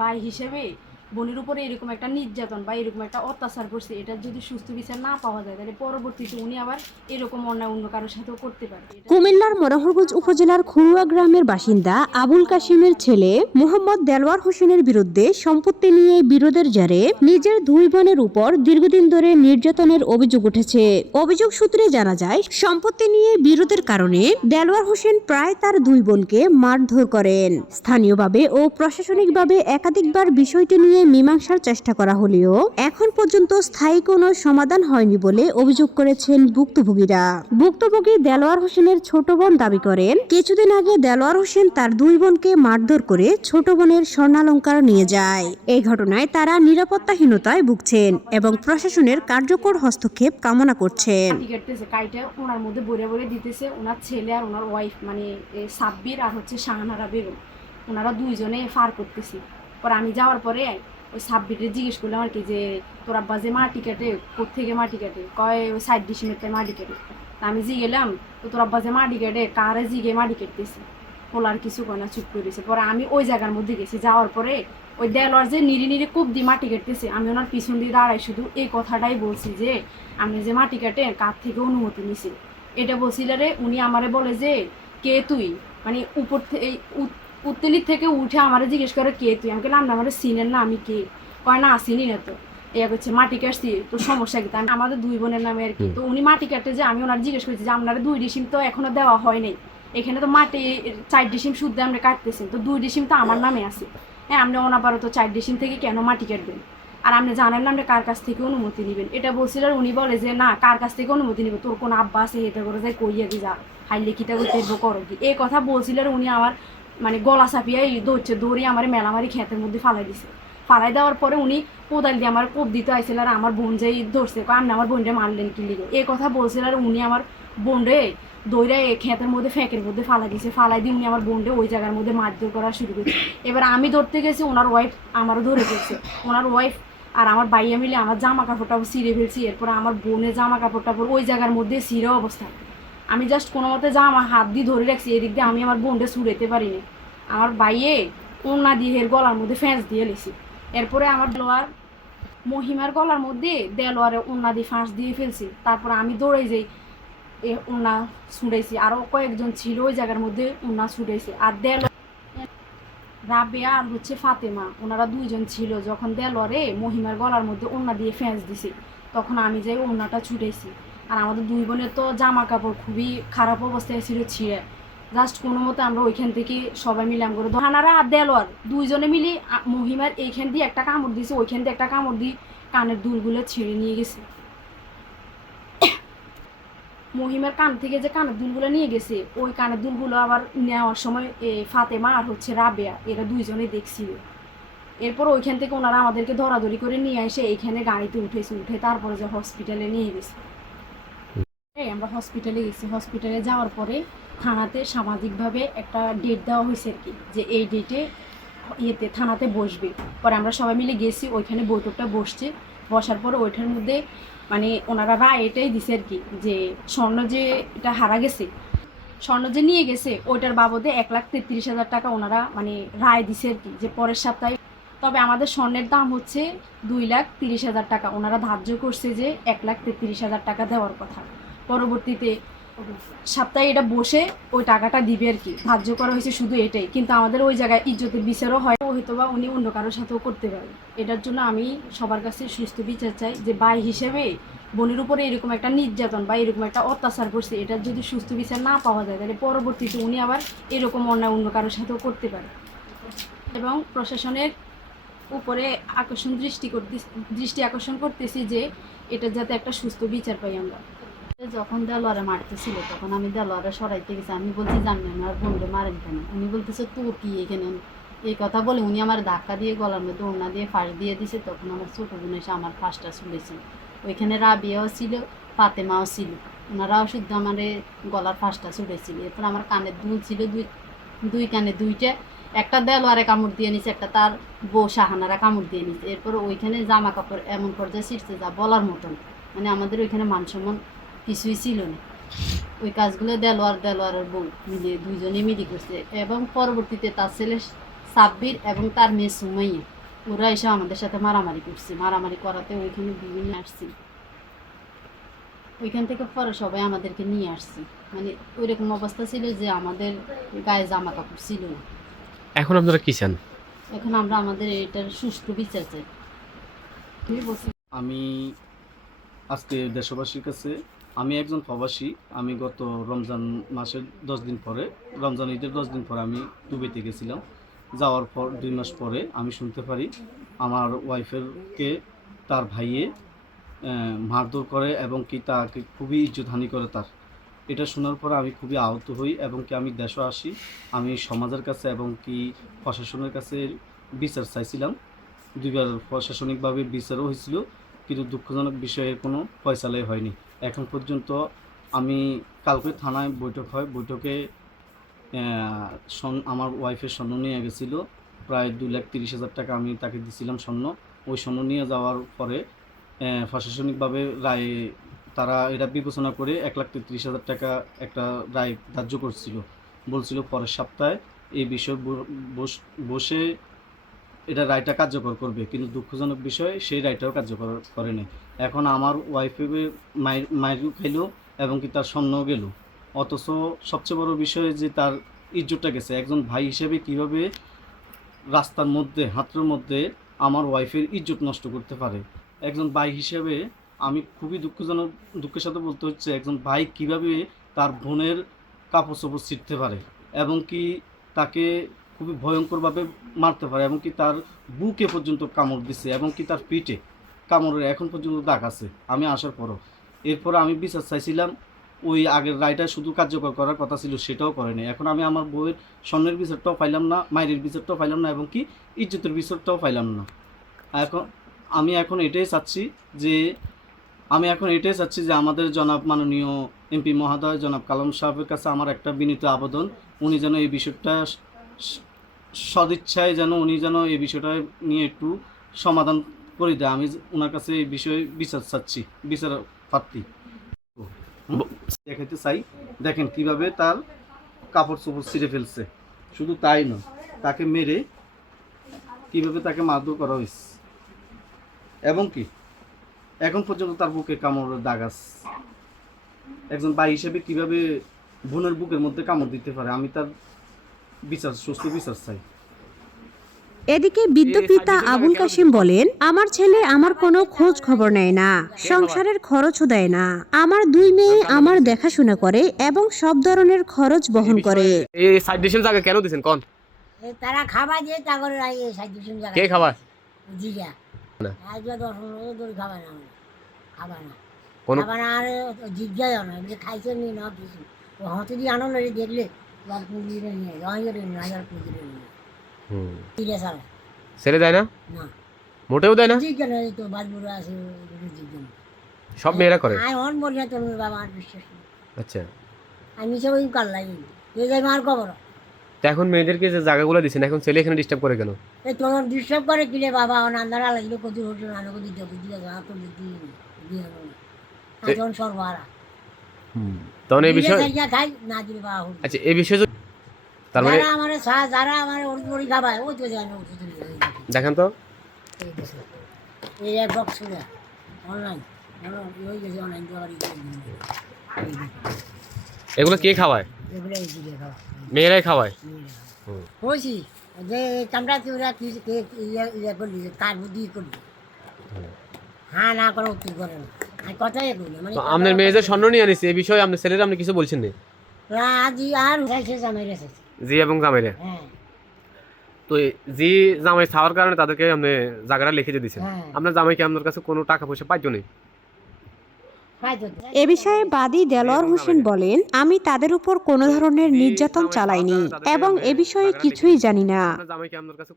ভাই হিসেবে বোনের উপরে এরকম একটা নির্যাতন বা এরকম একটা অত্যাচার করছে, এটার যদি সুস্থ বিচার না পাওয়া যায় তাহলে পরবর্তীতে উনি আবার এরকম অন্যায় অন্য কারোর সাথেও করতে পারে। কুমিল্লার মনোহরগঞ্জ উপজেলার খুরুয়া গ্রামের বাসিন্দা আবুল কাশিমের ছেলে মোহাম্মদ দেলোয়ার হোসেনের বিরুদ্ধে সম্পত্তি নিয়ে বিরোধের জেরে নিজের দুই বোনের উপর দীর্ঘদিন ধরে নির্যাতনের অভিযোগ উঠেছে। অভিযোগ সূত্রে জানা যায়, সম্পত্তি নিয়ে বিরোধের কারণে দেলোয়ার হোসেন প্রায় তার দুই বোনকে মারধর করেন। স্থানীয়ভাবে ও প্রশাসনিকভাবে একাধিকবার বিষয়টি নিয়ে মীমাংসার চেষ্টা করা হলেও এখন পর্যন্ত স্থায়ী কোনো সমাধান হয়নি বলে অভিযোগ করেছেন ভুক্তভোগীরা। ভুক্তভোগী দেলোয়ার হোসেনের ছোট বোন দাবি করেন, কিছুদিন আগে দেলোয়ার হোসেন তার দুই বোনকে মারধর করে ছোট বোনের স্বর্ণালংকার নিয়ে যায়। এই ঘটনায় তারা নিরাপত্তাহীনতায় ভুগছেন এবং প্রশাসনের কার্যকর হস্তক্ষেপ কামনা করছেন। ওনার মধ্যে বরে বরে দিতেছে ওনার ছেলে আর ওনার ওয়াইফ, মানে সাব্বির আর হচ্ছে শাহানারা বেগম, ওনারা দুইজনে ফার করতেছি। পরে আমি যাওয়ার পরে ওই সাব্বিরে জিজ্ঞেস করলাম আর কি যে তোর আব্বা যে মাটি কাটে কোথেকে মাটি কাটে, কয় ওই সাইড ডিসিমের মাটি কাটে। তা আমি জিগেলাম তো তোর আব্বা যে মাটি কাটে কারে জিগে মাটি কাটতেছে, ওলার কিছু কয়না চুপ করেছে। পরে আমি ওই জায়গার মধ্যে গেছি, যাওয়ার পরে ওই দেলোয়ার যে নিরি নিরি কূপ দিয়ে মাটি কাটতেছে, আমি ওনার পিছন দিয়ে দাঁড়াই শুধু এই কথাটাই বলছি যে আপনি যে মাটি কাটেন কার থেকে অনুমতি নিছি, এটা বলছিলে রে। উনি আমারে বলে যে কে তুই, মানে উপর থেকে উত্তেলির থেকে উঠে আমারে জিজ্ঞেস করে কে তুই। আমি বললাম আমার সিনের না, আমি কে, কয় না চিনি না। তো ইয়া করছে মাটি কাটছি তোর সমস্যা কি, আমি আমাদের দুই বোনের নামে আর কি। তো উনি মাটি কাটতে যে আমি ওনার জিজ্ঞেস করছি যে আপনারা 2 ডিসিম তো এখনো দেওয়া হয় নাই, এখানে তো মাটি 4 ডিসিম শুদ্ধ আমরা কাটতেছেন, তো 2 ডিসিম তো আমার নামে আছে। হ্যাঁ, আপনি ওনাবারও তো 4 ডিসিম থেকে কেন মাটি কাটবেন, আর আপনি জানেন না আপনি কার কাছ থেকে অনুমতি নেবেন। এটা বলছিল। উনি বলে যে না, কার কাছ থেকে অনুমতি নিবে, তোর কোন আব্বা আছে হেতে করে যায় কইয়া কি যা হাইলে কিতা করতে করো কি, এই কথা বলছিল। উনি আমার মানে গলা চাপিয়াই দৌড়িয়ে আমার মেলামারি ক্ষেতের মধ্যে ফালাই দিছে। ফালাই দেওয়ার পরে উনি কোদাল দিয়ে আমার কোপ দিতে আসছিল, আর আমার বোন যেই ধরছে আপনি আমার বোনরে মারলেন কি লিগে, এই কথা বলছিল। আর উনি আমার বোনরে দৌড়ে ক্ষেতের মধ্যে ফ্যাঁকের মধ্যে ফালাই দিয়েছে। ফালাই দিয়ে উনি আমার বোনরে ওই জায়গার মধ্যে মারধর করা শুরু করছে। এবার আমি ধরতে গেছি, ওনার ওয়াইফ আমারও ধরে ফেলছে। ওনার ওয়াইফ আর আমার ভাইয়া মিলে আমার জামা কাপড়টা ছিঁড়ে ফেলছি। এরপরে আমার বোনের জামা কাপড় টাপড় ওই জায়গার মধ্যে ছিঁড়ে অবস্থা। আমি জাস্ট কোনো মতে জামা হাত দিয়ে ধরে রাখছি, এদিক দিয়ে আমি আমার বোনরে ছুড়েতে পারিনি। আমার ভাইয়ে ওনা দিয়ে এর গলার মধ্যে ফ্যাঁস দিয়ে লেছি। এরপরে আমার দেলোয়ার মহিমার গলার মধ্যে দেলোয়ারে ওনা দিয়ে ফাঁস দিয়ে ফেলছি। তারপর আমি দৌড়াই যাই, ওনা ছুঁড়েছি। আরও কয়েকজন ছিল ওই জায়গার মধ্যে, ওনা ছুঁড়েছি। আর রাবেয়া আর হচ্ছে ফাতেমা, ওনারা দুইজন ছিল। যখন দেলোয়ারে মহিমার গলার মধ্যে ওনা দিয়ে ফ্যাঁস দিছে, তখন আমি যাই ওনাটা ছুটেছি। আর আমাদের দুই বোনের তো জামা কাপড় খুবই খারাপ অবস্থায় ছিল, ছিঁড়ে। জাস্ট কোনো মতে আমরা ওইখান থেকে সবাই মিলে আমরা হানারা আর দেলোয়ার দুইজনে মিলে মহিমার এইখান দিয়ে একটা কামড় দিয়েছে, ওইখান দিয়ে একটা কামড় দিয়ে কানের দুলগুলো ছিঁড়ে নিয়ে গেছে। মহিমার কান থেকে যে কানের দুলগুলো নিয়ে গেছে, ওই কানের দুলগুলো আবার নেওয়ার সময় ফাতেমা আর হচ্ছে রাবেয়া এরা দুইজনে দেখছিল। এরপর ওইখান থেকে ওনারা আমাদেরকে ধরাধরি করে নিয়ে এসে এইখানে গাড়িতে উঠে তারপরে যে হসপিটালে নিয়ে গেছে। আমরা হসপিটালে গেছি। হসপিটালে যাওয়ার পরে থানাতে সামাজিকভাবে একটা ডেট দেওয়া হয়েছে আর কি, যে এই ডেটে থানাতে বসবে। পরে আমরা সবাই মিলে গেছি, ওইখানে বৈঠকটা বসছে। বসার পরে ওইটার মধ্যে মানে ওনারা রায় এটাই দিছে আর কি, যে স্বর্ণ যে এটা হারা গেছে, স্বর্ণ যে নিয়ে গেছে ওইটার বাবদে 1,33,000 টাকা ওনারা মানে রায় দিছে আর কি, যে পরের সপ্তাহে। তবে আমাদের স্বর্ণের দাম হচ্ছে 2,30,000 টাকা, ওনারা ধার্য করছে যে 1,33,000 টাকা দেওয়ার কথা। পরবর্তীতে সপ্তাহে এটা বসে ওই টাকাটা দিবে আর কি, ধার্য করা হয়েছে শুধু এটাই। কিন্তু আমাদের ওই জায়গায় ইজ্জতের বিচারও হয়, হয়তো বা উনি অন্য কারোর সাথেও করতে পারে। এটার জন্য আমি সবার কাছে সুস্থ বিচার চাই, যে ভাই হিসেবে বোনের উপরে এরকম একটা নির্যাতন বা এরকম একটা অত্যাচার করছে, এটার যদি সুস্থ বিচার না পাওয়া যায় তাহলে পরবর্তীতে উনি আবার এরকম অন্যায় অন্য কারোর সাথেও করতে পারে। এবং প্রশাসনের উপরে দৃষ্টি আকর্ষণ করতেছি যে এটা যাতে একটা সুস্থ বিচার পাই আমরা। যখন দেলোয়ারে মারতেছিল তখন আমি দেলোয়ারে সরাইতে গেছি। আমি বলছি জানি না আর বোনরে মারেন কেন, উনি বলতেছে তোর কি এখানে, এই কথা বলে উনি আমার ধাক্কা দিয়ে গলার মধ্যে ওড়না দিয়ে ফাঁস দিয়ে দিছে। তখন আমার ছোটো বোন এসে আমার ফাঁসটা ছুঁড়েছিল। ওইখানে রাবিয়াও ছিল, ফাতেমাও ছিল, ওনারাও শুদ্ধ আমার গলার ফাঁসটা ছুঁড়েছিল। এরপর আমার কানের দুল ছিল দুই কানে দুইটা, একটা দেলোয়ারে কামড় দিয়ে নিছে, একটা তার বউ শাহানারা কামড় দিয়ে নিছে। এরপর ওইখানে জামা কাপড় এমন পর্যায়ে ছিঁড়ছে যা বলার মতন, মানে আমাদের ওইখানে মান সম্মান কিছুই ছিল না। ওই কাজগুলো দেলোয়ারের বউ মিলে দুইজনে মিলি করছে। এবং পরবর্তীতে তার সাব্বির এবং তার মেয়ে সুমাইয়া ওরা এসে আমাদের সাথে মারামারি করছে, মারামারি করাতে ওইখানে বিভিন্ন আসছি, ওইখান থেকে পরে সবাই আমাদেরকে নিয়ে আসছি। মানে ওইরকম অবস্থা ছিল যে আমাদের গায়ে জামা কাপড় ছিল না। এখন আপনারা কি চান? এখন আমরা আমাদের এটার সুষ্ঠু বিচার চাই। তুমি বলছি আমি আজকে দেশবাসীর কাছে, আমি একজন প্রবাসী। আমি গত রমজান মাসের 10 দিন পরে, রমজান ঈদের 10 দিন পরে আমি দুবাইতে গেছিলাম। যাওয়ার পর 2 মাস পরে আমি শুনতে পারি আমার ওয়াইফেরকে তার ভাইয়ে মারধর করে এবং কি তাকে খুবই ইজ্জতহানি করে তার। এটা শোনার পর আমি খুবই আহত হই এবং কি আমি দেশে আসি। আমি সমাজের কাছে এবং কি প্রশাসনের কাছে বিচার চাইছিলাম। 2বার প্রশাসনিকভাবে বিচারও হয়েছিল, কিন্তু দুঃখজনক বিষয়ের কোনো ফয়সালাই হয়নি এখন পর্যন্ত। আমি কালকে থানায় বৈঠক হয়, বৈঠকে আমার ওয়াইফের স্বর্ণ নিয়ে গেছিলো প্রায় 2,30,000 টাকা আমি তাকে দিছিলাম স্বর্ণ। ওই স্বর্ণ নিয়ে যাওয়ার পরে প্রশাসনিকভাবে রায় তারা এটা বিবেচনা করে 1,33,000 টাকা একটা রায় ধার্য করছিল। বলছিল পরের সপ্তাহে এই বিষয় বসে এটা রায়টা কার্যকর করবে, কিন্তু দুঃখজনক বিষয় সেই রায়টাও কার্যকর করেনি। এখন আমার ওয়াইফের মায়েরও খাইল এবং কি তার স্বর্ণও গেল। অথচ সবচেয়ে বড় বিষয় যে তার ইজ্জতটা গেছে। একজন ভাই হিসেবে কিভাবে রাস্তার মধ্যে হাতের মধ্যে আমার ওয়াইফের ইজ্জত নষ্ট করতে পারে। একজন ভাই হিসেবে আমি খুবই দুঃখের সাথে বলতে হচ্ছে, একজন ভাই কিভাবে তার বোনের কাপড় চোপড় ছিঁড়তে পারে এবং কি তাকে খুবই ভয়ঙ্করভাবে মারতে পারে এবং কি তার বুকে পর্যন্ত কামড় দিছে এবং কি তার পিঠে কামড়ের এখন পর্যন্ত দাগ আছে আমি আসার পরও। এরপর আমি বিচার চাইছিলাম, ওই আগের রায়টা শুধু কার্যকর করার কথা ছিল, সেটাও করেনি। এখন আমি আমার বউয়ের স্বর্ণের বিচারটাও পাইলাম না, মায়ের বিচারটাও পাইলাম না এবং কি ইজ্জতের বিচারটাও পাইলাম না। আমি এখন এটাই চাচ্ছি যে আমাদের জনাব মাননীয় এমপি মহোদয় জনাব কালাম সাহেবের কাছে আমার একটা বিনীত আবেদন, উনি যেন এই বিষয়টা সদিচ্ছায় যেন এই বিষয়টা নিয়ে একটু সমাধান করে দেয়। আমি ওনার কাছে এই বিষয়ে বিচার চাচ্ছি, বিচার প্রার্থী দেখাতে চাই। দেখেন কিভাবে তার কাপড় চোপড় ছিঁড়ে ফেলছে, শুধু তাই নয় তাকে মেরে কিভাবে তাকে মারধর করা হয়েছে এবং কি এখন পর্যন্ত তার বুকে কামড়ের দাগ আছে। একজন ভাই হিসেবে কিভাবে বোনের বুকের মধ্যে কামড় দিতে পারে, আমি তার সুস্থ বিচার চাই। এদিকে বৃদ্ধ পিতা আবুল কাশিম বলেন, আমার ছেলে আমার কোনো খোঁজ খবর নেয় না, সংসারের খরচও দেয় না। আমার 2 মেয়ে আমার দেখাশোনা করে এবং সব ধরনের খরচ বহন করে। এই সাইড ডিশন জায়গা কেন দিছেন কোন? তারা খাবার দিয়ে তাগরে এই সাইডুসুন জায়গা কে খাবার? জিগা না আজ 10 দূর খাবার না খাবার না কোন খাবার না। আর জিজ্ঞাই না যে খাইছে নি না কিছু ও হতে দিয়ে আনন্দ দেখলে লাল পুঁজি নিয়ে রঙের হাজার পুঁজি নিয়ে তিরে সারা ছেলে দেয় না? না মোটেও দেয় না। জিজ্ঞা না তো বাজবুরা আছে জিজ্ঞা সব মেয়েরা করে। আই অন বলিয়া তোর বাবা আর বিশ্বাস নেই। আচ্ছা, আমি সব ওই কাল লাগি এই যাই মার খবর তো এখন মেয়েদেরকে যে জায়গাগুলো দিচ্ছেন, এখন ছেলে এখানে ডিস্টার্ব করে কেন? এই তোর ডিস্টার্ব করে কিলে বাবা অনান্দারা লাগলে কত হোটেল আনো কত দিতে দিয়ে যা তো দিয়ে এখন সর্বহারা তখন এই বিষয় খাই না দিলে বাবা। আচ্ছা, এই বিষয়ে তার মানে যারা আমার যারা আমার ওরি খাবায় ওই তো জানে ওষুধ দেখেন তো এই এক বক্স অনলাইন ওই গেছে অনলাইন এগুলো কে খাওয়ায়? এগুলো এই দিকে খাওয়া মেয়েরাই খাওয়ায়। হয়েছি যে চামড়া ওরা কি ইয়ে করলি কার বুদ্ধি করলি হ্যাঁ না করে উত্তর করে না আর কথাই করি মানে আপনার মেয়ে যে স্বর্ণ নিয়ে আনিছে এই বিষয়ে আপনার ছেলেরা আপনি কিছু বলছেন না? আজি আর উঠাইছে জামাই রেখেছে জি এবং জামাইরে। হ্যাঁ তো জি জামাই খাওয়ার কারণে তাদেরকে আপনি জায়গাটা লিখে দিয়েছেন। হ্যাঁ। আপনার জামাইকে আপনার কাছে কোনো টাকা পয়সা পাইতো না? এ বিষয়ে বাদী দেলোয়ার হোসেন বলেন, আমি তাদের উপর কোনো ধরনের নির্যাতন চালাইনি এবং এ বিষয়ে কিছুই জানি না। আপনার জামাইকে আপনার কাছে